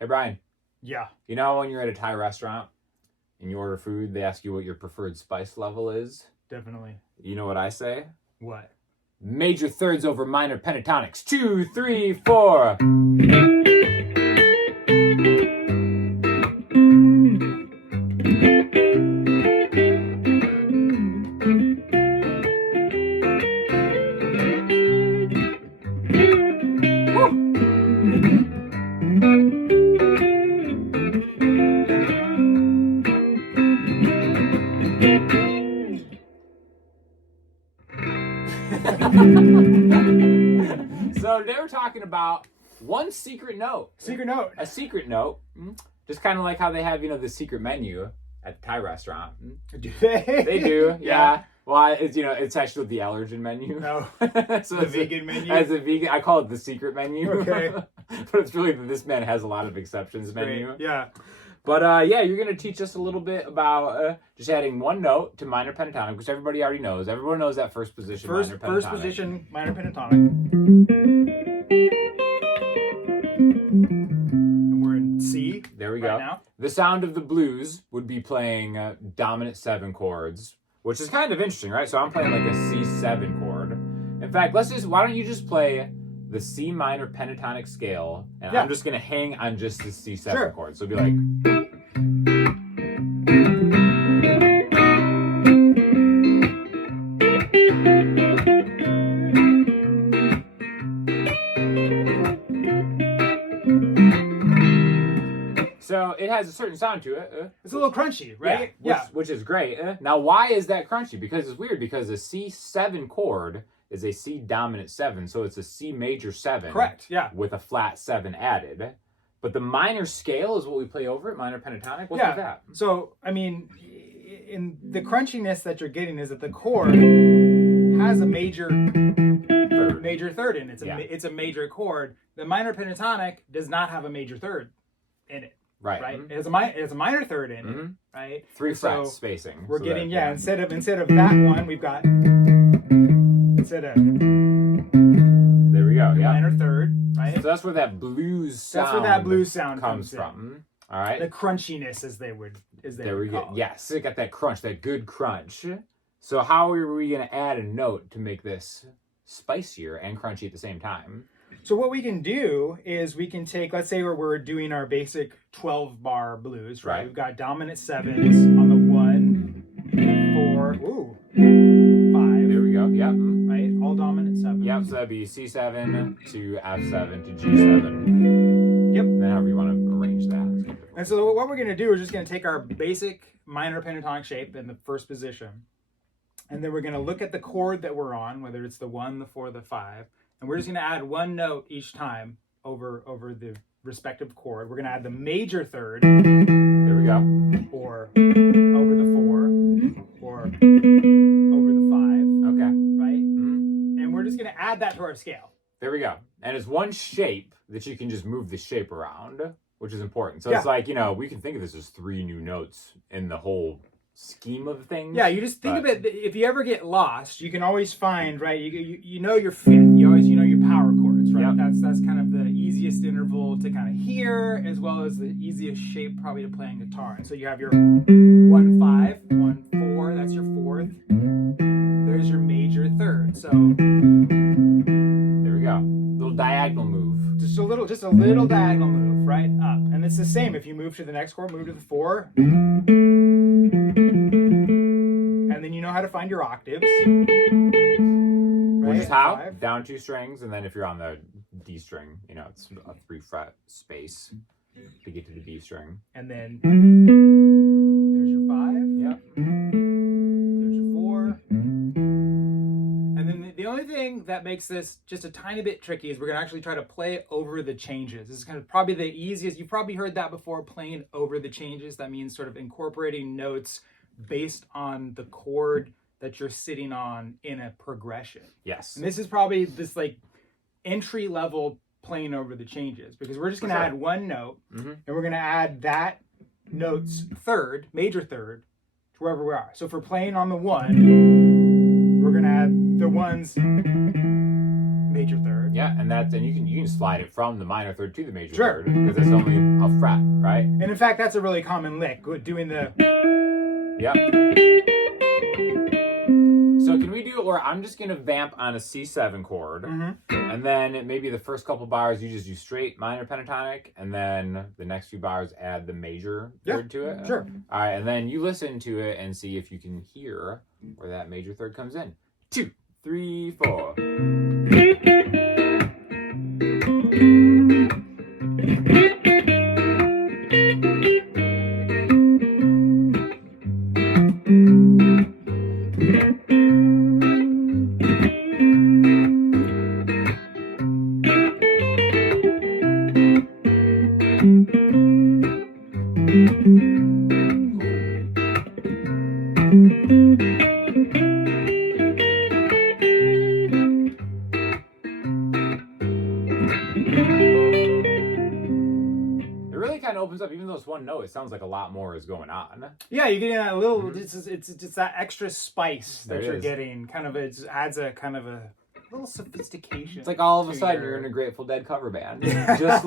Hey, Brian. Yeah. You know when you're at a Thai restaurant and you order food, they ask you what your preferred spice level is? Definitely. You know what I say? What? Major thirds over minor pentatonics. 2, 3, 4. So they were talking about one secret note. Secret note. A secret note. Just kind of like how they have, the secret menu at the Thai restaurant. Do they? They do, yeah. Well, it's actually the allergen menu. No. So The vegan menu? As a vegan, I call it the secret menu. Okay. But it's really this man has a lot of exceptions menu. Great. Yeah. But you're going to teach us a little bit about just adding one note to minor pentatonic, which everybody already knows. Everyone knows that first position minor pentatonic. First position minor pentatonic. And we're in C. There we right go. Now. The sound of the blues would be playing dominant 7 chords, which is kind of interesting, right? So I'm playing like a C7 chord. In fact, why don't you just play the C minor pentatonic scale, and I'm just going to hang on just the C7 chord. So it'll be like... So it has a certain sound to it. It's a little crunchy, right? Yeah. Which is great. Now, why is that crunchy? Because it's weird, because a C7 chord is a C dominant 7, so it's a C major 7. Correct, yeah. With a flat 7 added. But the minor scale is what we play over it, minor pentatonic. What's with that? So, I mean, in the crunchiness that you're getting is that the chord has a major third in it. It's a major chord. The minor pentatonic does not have a major third in it. Right. Mm-hmm. It has a minor third in it. Right. 3 frets spacing. We're getting instead of that one, we've got there we go. Yeah. Minor third. Right. So that's where that blues sound. That's where that blues sound comes from. All right. The crunchiness, as they would call it. Yes, it got that crunch, that good crunch. So how are we going to add a note to make this spicier and crunchy at the same time? So what we can do is we can take, let's say we're doing our basic 12-bar blues, right? We've got dominant 7s on the 1, 4, 5. There we go, yep. Right, all dominant 7s. Yep, so that'd be C7 to F7 to G7. Yep. And then however you want to arrange that. And so what we're going to do is just going to take our basic minor pentatonic shape in the first position, and then we're going to look at the chord that we're on, whether it's the 1, the 4, the 5, and we're just going to add one note each time over the respective chord. We're going to add the major third. There we go. Or over the 4, or over the 5. Okay. Right? And we're just going to add that to our scale. There we go. And it's one shape that you can just move the shape around, which is important. So it's like, we can think of this as 3 new notes in the whole scheme of things. Yeah, you just think of it, if you ever get lost, you can always find, right, you know your fifth, you always know your power chords, right? Yep. That's kind of the easiest interval to kind of hear, as well as the easiest shape probably to play on guitar. And so you have your 1, 5, 1, 4, that's your 4th. There's your major 3rd. So there we go. Little diagonal move. Just a little diagonal move, right? Up. And it's the same if you move to the next chord, move to the 4. And then you know how to find your octaves. Right? Which is how? 5. Down 2 strings, and then if you're on the D string, it's a 3 fret space to get to the D string. And then there's your 5. Yep. There's your 4. And then the only thing that makes this just a tiny bit tricky is we're going to actually try to play over the changes. This is kind of probably the easiest. You've probably heard that before, playing over the changes. That means sort of incorporating notes based on the chord that you're sitting on in a progression. Yes. And this is probably this like entry level playing over the changes, because we're just going to add one note, and we're going to add that note's third, major third, to wherever we are. So if we're playing on the 1, we're going to add the 1's major third. Yeah, and you can slide it from the minor third to the major Sure. third because it's only a fret, right? And in fact, that's a really common lick, doing the... Yep. So can we do it where I'm just going to vamp on a C7 chord, and then maybe the first couple bars you just do straight minor pentatonic, and then the next few bars add the major third to it? Sure. All right, and then you listen to it and see if you can hear where that major third comes in. 2, 3, 4. Opens up, even though it's one note, it sounds like a lot more is going on. Yeah, you're getting that little, it's that extra spice that you're is. getting. Kind of, it just adds a kind of a little sophistication. It's like all of a sudden you're in a Grateful Dead cover band. just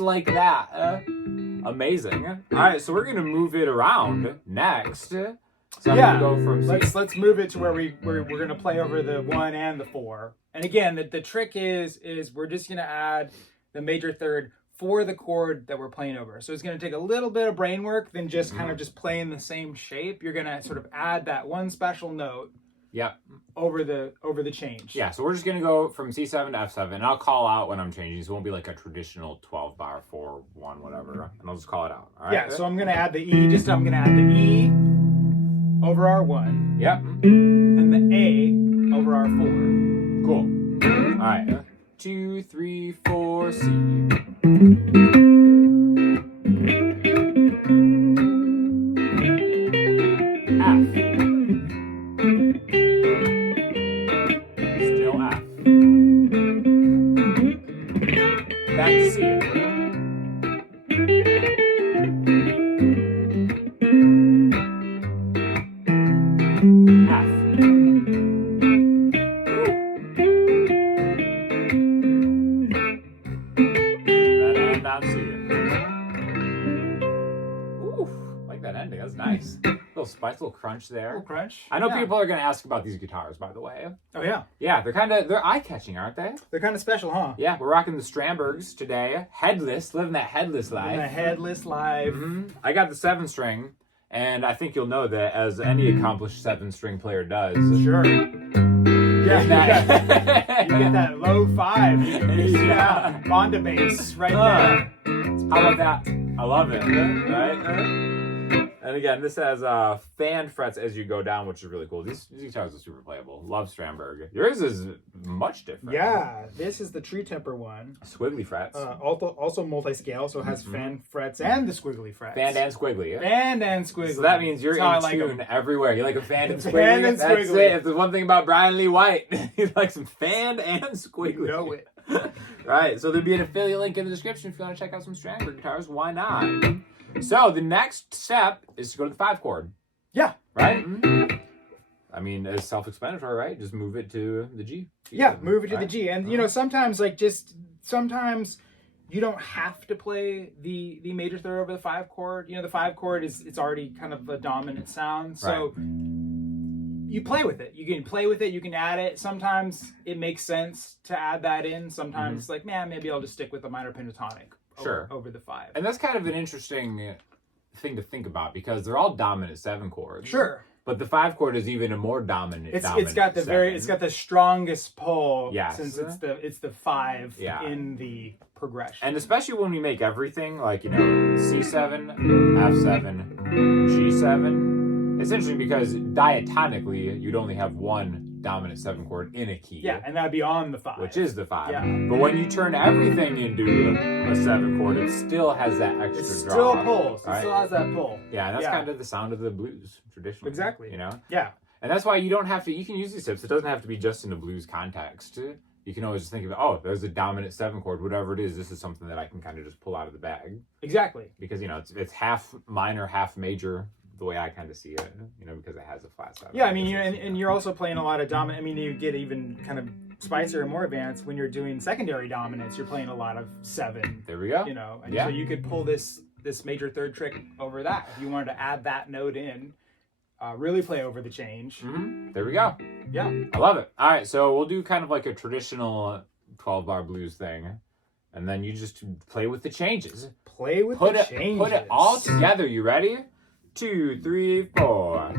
like that. Amazing. All right, so we're going to move it around next. So I'm going to go from let's move it to where we're going to play over the 1 and the 4. And again, the trick is we're just going to add the major third for the chord that we're playing over. So it's going to take a little bit of brain work than just kind of just playing the same shape. You're going to sort of add that one special note over the change. Yeah, so we're just going to go from C7 to F7, and I'll call out when I'm changing, so it won't be like a traditional 12-bar 4, 1, whatever, and I'll just call it out. All right? Yeah, so I'm going to add the E, I'm going to add the E over R1. Yep. And the A over R4. Cool. All right. 2, 3, 4, C. F. Still F. Back to C. F. That ending, that's nice. Little spice, little crunch there. Little crunch. I know people are going to ask about these guitars, by the way. Oh yeah. Yeah, they're eye-catching, aren't they? They're kind of special, huh? Yeah, we're rocking the Strandbergs today. Headless, living that headless life. Living a headless life. I got the 7-string, and I think you'll know that as any accomplished 7-string player does. Sure. Yeah, you get that low 5. Yeah. Bonda bass right there. How about that? I love it, right? And again, this has fan frets as you go down, which is really cool. These guitars are super playable. Love Strandberg. Yours is much different. Yeah, this is the True Temper one. Squiggly frets. Also multi-scale, so it has fan frets and the squiggly frets. Fan and squiggly. Fan and squiggly. So that means you're in tune everywhere. You like a fan and squiggly? Fan and squiggly. That's it. If there's one thing about Brian Lee White, he likes some fan and squiggly. You know it. Right, so there'll be an affiliate link in the description if you want to check out some Strandberg guitars. Why not? So the next step is to go to the 5 chord. Yeah. Right? I mean, it's self-explanatory, right? Just move it to the G. Yeah, move it to the G. And, you know, sometimes you don't have to play the major third over the 5 chord. You know, the 5 chord it's already kind of a dominant sound. So you play with it. You can play with it. You can add it. Sometimes it makes sense to add that in. Sometimes it's like, man, maybe I'll just stick with the minor pentatonic. Over the 5. And that's kind of an interesting thing to think about because they're all dominant 7 chords. Sure. But the 5 chord is even a more dominant. It's got the 7. It's got the strongest pull. Yes. Since it's the 5 in the progression. And especially when we make everything like, you know, C7, F7, G7. It's interesting because diatonically you'd only have one dominant 7 chord in a key. Yeah, and that'd be on the 5. Which is the 5. Yeah. But when you turn everything into a 7 chord, it still has that extra it draw. Still pulls. Right? It still has that pull. Yeah, and that's kind of the sound of the blues, traditionally. Exactly. You know? Yeah. And that's why you don't have to, you can use these tips. It doesn't have to be just in a blues context. You can always just think of, oh, there's a dominant 7 chord, whatever it is, this is something that I can kind of just pull out of the bag. Exactly. Because, you know, it's half minor, half major, the way I kind of see it, you know, because it has a flat 7. Yeah, I mean, and you're also playing a lot of dominant. I mean, you get even kind of spicier and more advanced, when you're doing secondary dominance, you're playing a lot of 7. There we go. You know, and Yeah. so you could pull this major third trick over that if you wanted to add that note in. Really play over the change. There we go. Yeah. I love it. All right, so we'll do kind of like a traditional 12-bar blues thing, and then you just play with the changes. Play with the changes. Put it all together. You ready? 2, 3, 4.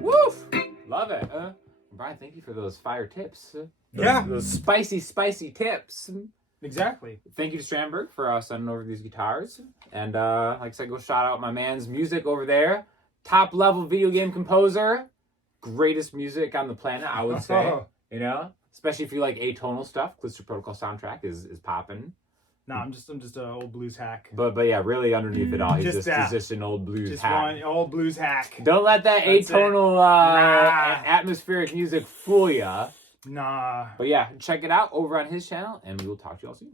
Woof! Love it. Brian, thank you for those fire tips. Those spicy tips. Exactly. Thank you to Strandberg for sending over these guitars. And like I said, go shout out my man's music over there. Top level video game composer. Greatest music on the planet, I would say. You know? Especially if you like atonal stuff. Callisto Protocol soundtrack is popping. No, I'm just an old blues hack. But yeah, really underneath it all, he's just an old blues hack. One old blues hack. Don't let that atonal atmospheric music fool ya. Nah. But yeah, check it out over on his channel, and we will talk to you all soon.